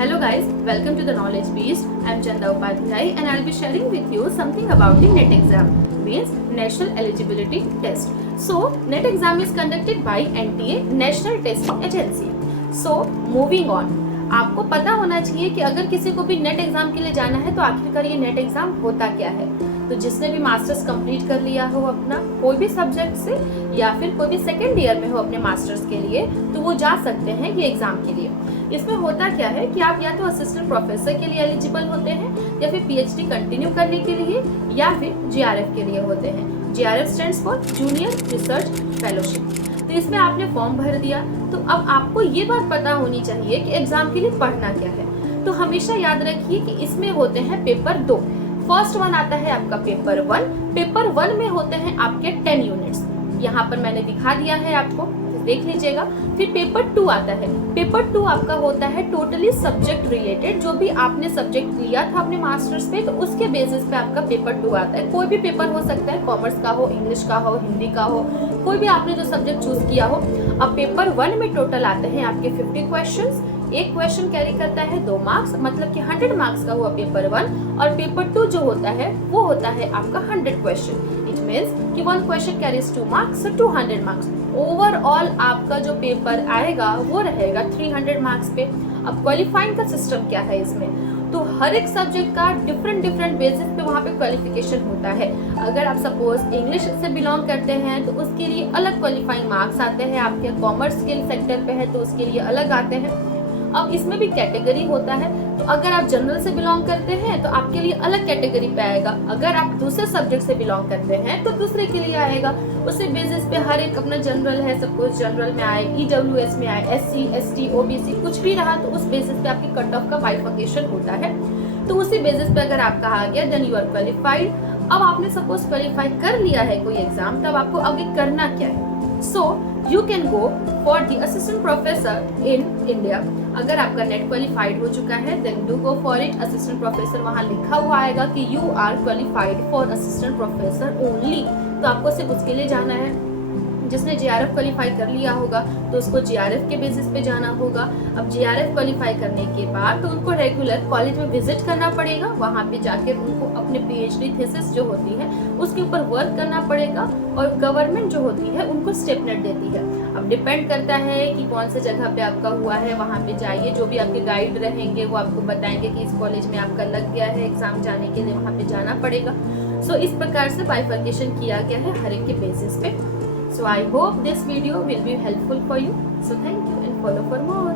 Hello guys, welcome to the Knowledge Beast. I am Chanda Upadhyay and I will be sharing with you something about the NET exam, means National Eligibility Test. So, NET exam is conducted by NTA, National Testing Agency. So, moving on. आपको पता होना चाहिए कि अगर किसी को भी net exam के लिए जाना है तो आखिरकार ये नेट एग्जाम होता क्या है। तो जिसने भी मास्टर्स कंप्लीट कर लिया हो अपना कोई भी सब्जेक्ट से या फिर कोई भी सेकेंड ईयर में हो अपने मास्टर्स के लिए तो वो जा सकते हैं ये एग्जाम के लिए। इसमें होता क्या है कि आप या तो असिस्टेंट प्रोफेसर के लिए एलिजिबल होते हैं या फिर पीएचडी कंटिन्यू करने के लिए या फिर जीआरएफ के लिए होते हैं। GRF stands for junior research fellowship. तो इसमें आपने फॉर्म भर दिया तो अब आपको ये बात पता होनी चाहिए कि एग्जाम के लिए पढ़ना क्या है। तो हमेशा याद रखिए कि इसमें होते हैं पेपर 2। फर्स्ट वन आता है आपका पेपर 1। पेपर 1 में होते हैं आपके 10 यूनिट्स, यहाँ पर मैंने दिखा दिया है आपको, देख लीजिएगा। फिर पेपर 2 आता है। पेपर 2 आपका होता है टोटली सब्जेक्ट रिलेटेड, जो भी आपने सब्जेक्ट लिया था अपने मास्टर्स पे तो उसके बेसिस पे आपका पेपर 2 आता है। कोई भी पेपर हो सकता है, कॉमर्स का हो, इंग्लिश का हो, हिंदी का हो, कोई भी आपने जो सब्जेक्ट चूज किया हो। अब पेपर 1 में टोटल आते हैं आपके 50 क्वेश्चंस। एक क्वेश्चन कैरी करता है 2 मार्क्स, मतलब कि 100 मार्क्स का हुआ पेपर 1। और पेपर 2 जो होता है वो होता है आपका 100 क्वेश्चन। इट मीन्स कि 1 question carries 2 marks, 200 marks. Overall आपका जो पेपर आएगा वो रहेगा 300 मार्क्स पे। अब क्वालिफाइंग का सिस्टम क्या है इसमें, तो हर एक सब्जेक्ट का डिफरेंट बेसिस पे वहाँ पे क्वालिफिकेशन होता है। अगर आप सपोज इंग्लिश से बिलोंग करते हैं तो उसके लिए अलग क्वालिफाइंग मार्क्स आते हैं आपके। कॉमर्स के सेक्टर पे है तो उसके लिए अलग आते हैं। अब इसमें भी कैटेगरी होता है, तो अगर आप जनरल से बिलोंग करते हैं तो आपके लिए अलग कैटेगरी पे आएगा। अगर आप दूसरे सब्जेक्ट से बिलोंग करते हैं तो दूसरे के लिए आएगा। उसी बेसिस पे हर एक अपना जनरल है, सपोज जनरल में आए, ईडब्ल्यूएस में आए, एससी, एसटी, ओबीसी कुछ भी रहा तो उस बेसिस पे आपके कट ऑफ का बाइफर्केशन होता है। तो उसी बेसिस पे अगर आपका आ गया देन यू आर क्वालिफाइड। अब आपने सपोज क्वालिफाई कर लिया है कोई एग्जाम, तब आपको आगे करना क्या है। So you can go for the assistant professor in India. अगर आपका नेट क्वालिफाइड हो चुका है then do go for it. Assistant professor वहाँ लिखा हुआ आएगा कि you are qualified for assistant professor only, तो आपको सिर्फ उसके लिए जाना है। जिसने जीआरएफ क्वालिफाई कर लिया होगा तो उसको जीआरएफ के बेसिस पे जाना होगा। अब जीआरएफ क्वालिफाई करने के बाद तो उनको रेगुलर कॉलेज में विजिट करना पड़ेगा। वहाँ पे जाके उनको अपने पीएचडी थीसिस जो होती है उसके ऊपर वर्क करना पड़ेगा और गवर्नमेंट जो होती है उनको स्टेपनेट देती है। अब डिपेंड करता है कि कौन से जगह पे आपका हुआ है, वहाँ पे जाइए। जो भी आपके गाइड रहेंगे वो आपको बताएंगे कि इस कॉलेज में आपका लग गया है एग्जाम, जाने के लिए वहाँ पे जाना पड़ेगा। सो इस प्रकार से बाइफर्केशन किया गया है हर एक के बेसिस पे। So I hope this video will be helpful for you. So thank you and follow for more.